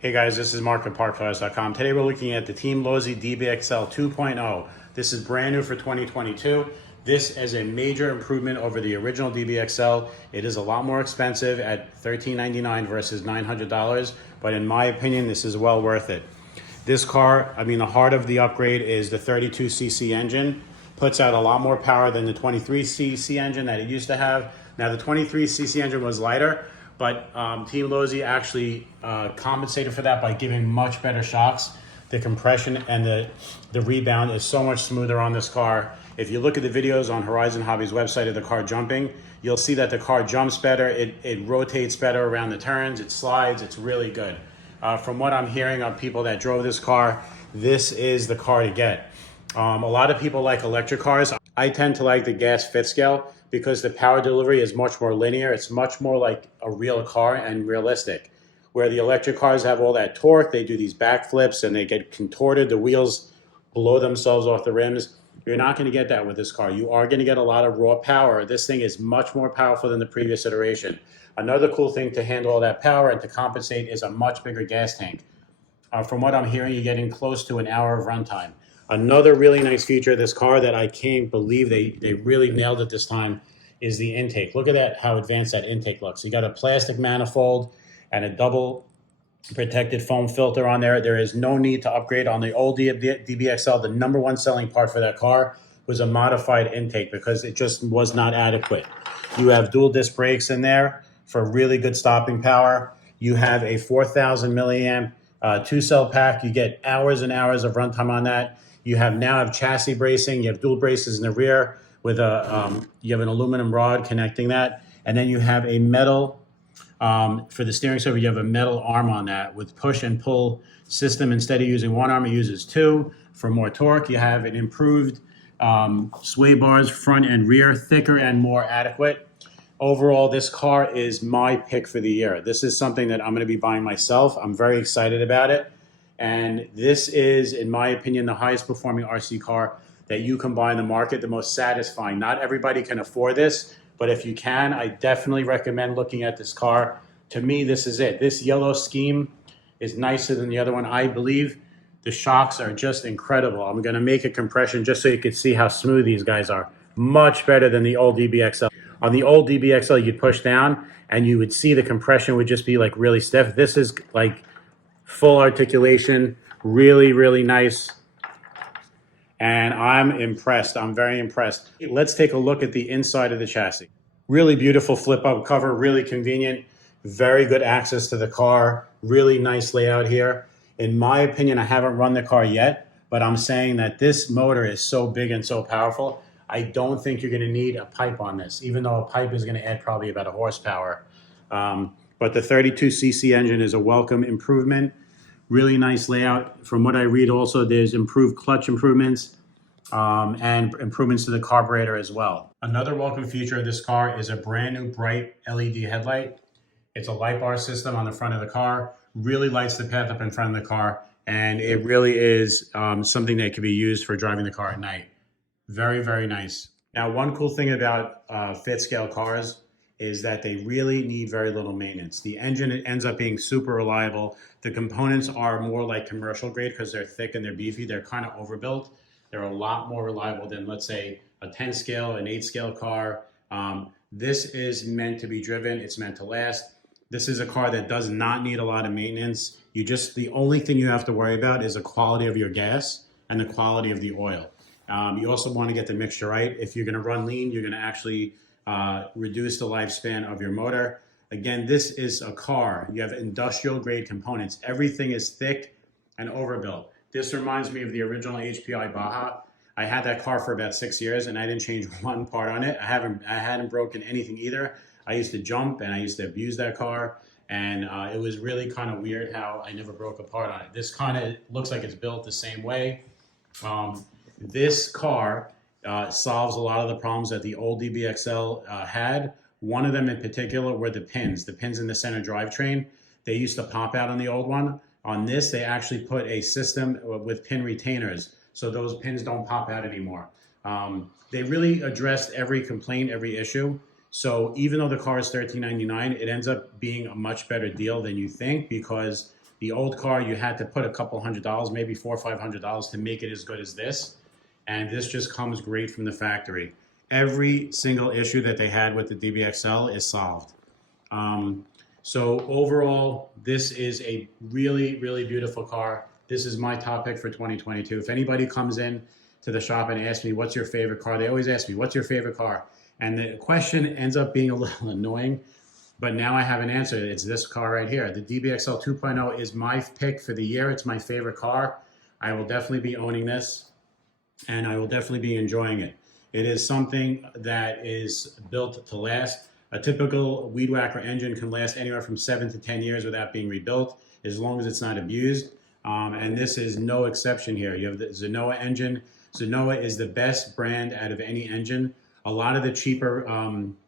Hey guys, this is Mark at ParkCars.com. Today we're looking at the Team Losi DBXL 2.0. This is brand new for 2022. This is a major improvement over the original DBXL. It is a lot more expensive at $13.99 versus $900, but in my opinion, this is well worth it. This car, the heart of the upgrade is the 32cc engine. Puts out a lot more power than the 23cc engine that it used to have. Now the 23cc engine was lighter, but Team Losi actually compensated for that by giving much better shocks. The compression and the rebound is so much smoother on this car. If you look at the videos on Horizon Hobby's website of the car jumping, you'll see that the car jumps better, it rotates better around the turns, it slides, it's really good. From what I'm hearing of people that drove this car, this is the car to get. A lot of people like electric cars. I tend to like the gas fifth scale because the power delivery is much more linear. It's much more like a real car and realistic. Where the electric cars have all that torque, they do these backflips and they get contorted, the wheels blow themselves off the rims. You're not going to get that with this car. You are going to get a lot of raw power. This thing is much more powerful than the previous iteration. Another cool thing to handle all that power and to compensate is a much bigger gas tank. From what I'm hearing, you're getting close to an hour of runtime. Another really nice feature of this car that I can't believe they really nailed it this time is the intake. Look at that, how advanced that intake looks. You got a plastic manifold and a double protected foam filter on there. There is no need to upgrade. On the old DBXL, the number one selling part for that car was a modified intake because it just was not adequate. You have dual disc brakes in there for really good stopping power. You have a 4,000 milliamp two-cell pack. You get hours and hours of runtime on that. You now have chassis bracing. You have dual braces in the rear with you have an aluminum rod connecting that, and then you have a metal for the steering surface. You have a metal arm on that with push and pull system. Instead of using one arm, it uses two for more torque. You have an improved sway bars front and rear, thicker and more adequate. Overall, this car is my pick for the year. This is something that I'm going to be buying myself. I'm very excited about it. And this is, in my opinion, the highest performing RC car that you can buy in the market, the most satisfying. Not everybody can afford this, but if you can, I definitely recommend looking at this car. To me, this is it. This yellow scheme is nicer than the other one. I believe the shocks are just incredible. I'm going to make a compression just so you can see how smooth these guys are. Much better than the old DBXL. On the old DBXL, you'd push down and you would see the compression would just be like really stiff. This is like full articulation, really, really nice. And I'm impressed. I'm very impressed. Let's take a look at the inside of the chassis. Really beautiful flip-up cover, really convenient, very good access to the car, really nice layout here. In my opinion, I haven't run the car yet, but I'm saying that this motor is so big and so powerful, I don't think you're going to need a pipe on this, even though a pipe is going to add probably about a horsepower. But the 32cc engine is a welcome improvement. Really nice layout. From what I read also, there's improved clutch improvements and improvements to the carburetor as well. Another welcome feature of this car is a brand new bright LED headlight. It's a light bar system on the front of the car. Really lights the path up in front of the car. And it really is something that can be used for driving the car at night. Very, very nice. Now, one cool thing about fifth scale cars is that they really need very little maintenance. The engine ends up being super reliable. The components are more like commercial grade because they're thick and they're beefy. They're kind of overbuilt. They're a lot more reliable than, let's say, a 10 scale, an 8 scale car. This is meant to be driven. It's meant to last. This is a car that does not need a lot of maintenance. The only thing you have to worry about is the quality of your gas and the quality of the oil. You also want to get the mixture right. If you're going to run lean, you're going to actually reduce the lifespan of your motor. Again, this is a car. You have industrial grade components. Everything is thick and overbuilt. This reminds me of the original HPI Baja. I had that car for about 6 years and I didn't change one part on it. I hadn't broken anything either. I used to jump and I used to abuse that car. And it was really kind of weird how I never broke a part on it. This kind of looks like it's built the same way. This car solves a lot of the problems that the old DBXL had. One of them in particular were the pins in the center drivetrain. They used to pop out on the old one. On this, they actually put a system with pin retainers, so those pins don't pop out anymore. They really addressed every complaint, every issue. So even though the car is $13.99, it ends up being a much better deal than you think because The old car, you had to put a couple $100, maybe $400 or $500 to make it as good as this. And this just comes great from the factory. Every single issue that they had with the DBXL is solved. So overall, this is a really, really beautiful car. This is my top pick for 2022. If anybody comes in to the shop and asks me, what's your favorite car? They always ask me, what's your favorite car? And the question ends up being a little annoying, but now I have an answer. It's this car right here. The DBXL 2.0 is my pick for the year. It's my favorite car. I will definitely be owning this, and I will definitely be enjoying it. It is something that is built to last. A typical weed whacker engine can last anywhere from 7 to 10 years without being rebuilt, as long as it's not abused. And this is no exception here. You have the Zenoa engine. Zenoa is the best brand out of any engine. A lot of the cheaper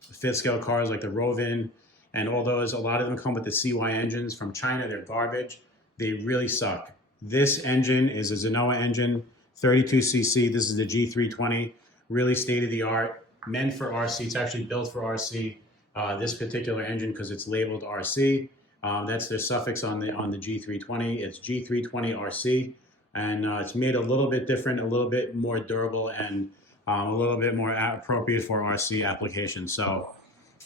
fifth scale cars like the Rovin and all those, a lot of them come with the CY engines from China. They're garbage. They really suck. This engine is a Zenoa engine, 32cc. This is the G320, really state of the art, meant for RC. It's actually built for RC. This particular engine, because it's labeled RC, that's their suffix on the G320. It's G320 RC, and it's made a little bit different, a little bit more durable, and a little bit more appropriate for RC applications. So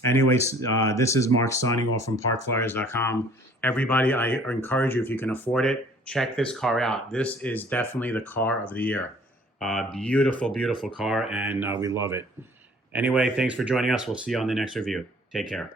anyways, this is Mark signing off from parkflyers.com. Everybody, I encourage you, if you can afford it, check this car out. This is definitely the car of the year. Beautiful, beautiful car, and we love it. Anyway, thanks for joining us. We'll see you on the next review. Take care.